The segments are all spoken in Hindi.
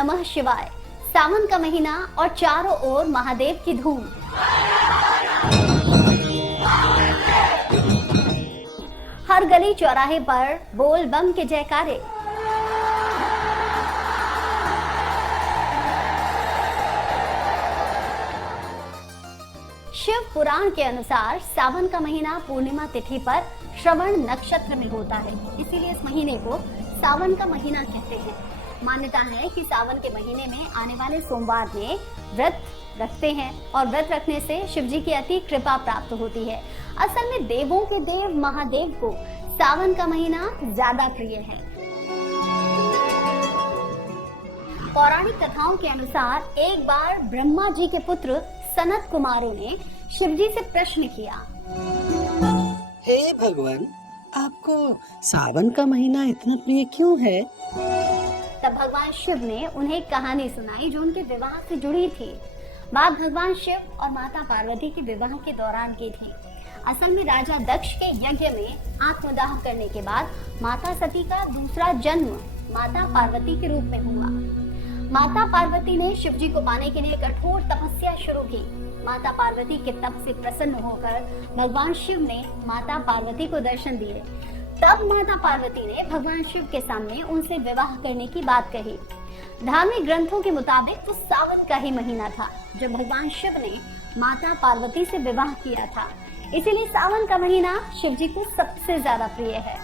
नमः शिवाय। सावन का महीना और चारों ओर महादेव की धूम। हर गली चौराहे पर बोल बम के जयकारे। शिव पुराण के अनुसार सावन का महीना पूर्णिमा तिथि पर श्रवण नक्षत्र में होता है, इसीलिए इस महीने को सावन का महीना कहते हैं। मान्यता है कि सावन के महीने में आने वाले सोमवार में व्रत रखते हैं और व्रत रखने से शिव जी की अति कृपा प्राप्त होती है। असल में देवों के देव महादेव को सावन का महीना ज्यादा प्रिय है। पौराणिक कथाओं के अनुसार एक बार ब्रह्मा जी के पुत्र सनत कुमारों ने शिव जी से प्रश्न किया, हे भगवान, आपको सावन का महीना इतना प्रिय क्यों है? तब भगवान शिव ने उन्हें एक कहानी सुनाई जो उनके विवाह से जुड़ी थी। बात भगवान शिव और माता पार्वती के विवाह के दौरान की थी। असल में राजा दक्ष के यज्ञ में आत्मदाह करने के बाद माता सती का दूसरा जन्म माता पार्वती के रूप में हुआ। माता पार्वती ने शिव जी को पाने के लिए कठोर तपस्या शुरू की। माता पार्वती के तप से प्रसन्न होकर भगवान शिव ने माता पार्वती को दर्शन दिए। तब माता पार्वती ने भगवान शिव के सामने उनसे विवाह करने की बात कही। धार्मिक ग्रंथों के मुताबिक तो सावन का ही महीना था जब भगवान शिव ने माता पार्वती से विवाह किया था, इसीलिए सावन का महीना शिव जी को सबसे ज्यादा प्रिय है।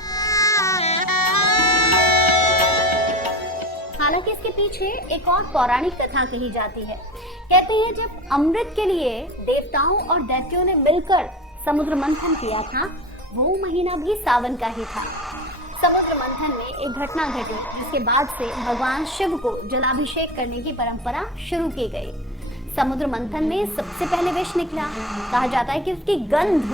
हालांकि इसके पीछे एक और पौराणिक कथा कही जाती है। कहते हैं जब अमृत के लिए देवताओं और दैत्यों ने मिलकर समुद्र मंथन किया था, वो महीना भी सावन का ही था। समुद्र मंथन में एक घटना घटी जिसके बाद से भगवान शिव को जलाभिषेक करने की परंपरा शुरू की गई। समुद्र मंथन में सबसे पहले विष निकला। कहा जाता है कि उसकी गंध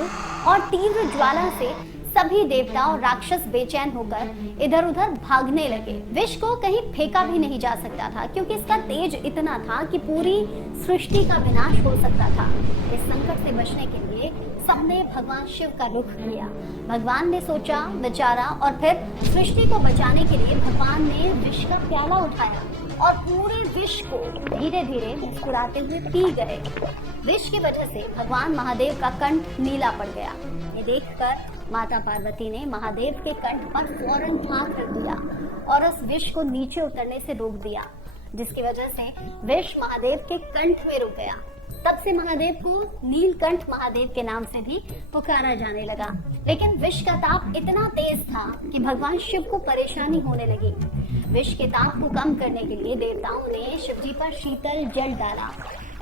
और तीव्र ज्वाला से सभी देवता और राक्षस बेचैन होकर इधर उधर भागने लगे। विष को कहीं फेंका भी नहीं जा सकता था क्योंकि इसका तेज इतना था कि पूरी सृष्टि का विनाश हो सकता था। इस संकट से बचने के लिए सबने भगवान शिव का रुख किया। भगवान ने सोचा, विचारा और फिर सृष्टि को बचाने के लिए भगवान ने विष का प्याला उठाया और पूरे विष को धीरे धीरे मुस्कुराते हुए पी गए। विष की वजह से भगवान महादेव का कंठ नीला पड़ गया। ये देखकर माता पार्वती ने महादेव के कंठ पर फौरन हाथ रख दिया और उस विष को नीचे उतरने से रोक दिया, जिसकी वजह से विष महादेव के कंठ में रुक गया। तब से महादेव को नीलकंठ महादेव के नाम से भी पुकारा जाने लगा। लेकिन विष का ताप इतना तेज था कि भगवान शिव को परेशानी होने लगी। विष के ताप को कम करने के लिए देवताओं ने शिव जी पर शीतल जल डाला।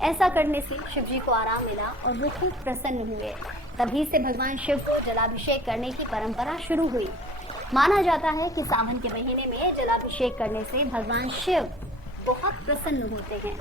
ऐसा करने से शिव जी को आराम मिला और वो खूब प्रसन्न हुए। तभी से भगवान शिव को जलाभिषेक करने की परंपरा शुरू हुई। माना जाता है कि सावन के महीने में जलाभिषेक करने से भगवान शिव बहुत प्रसन्न होते हैं।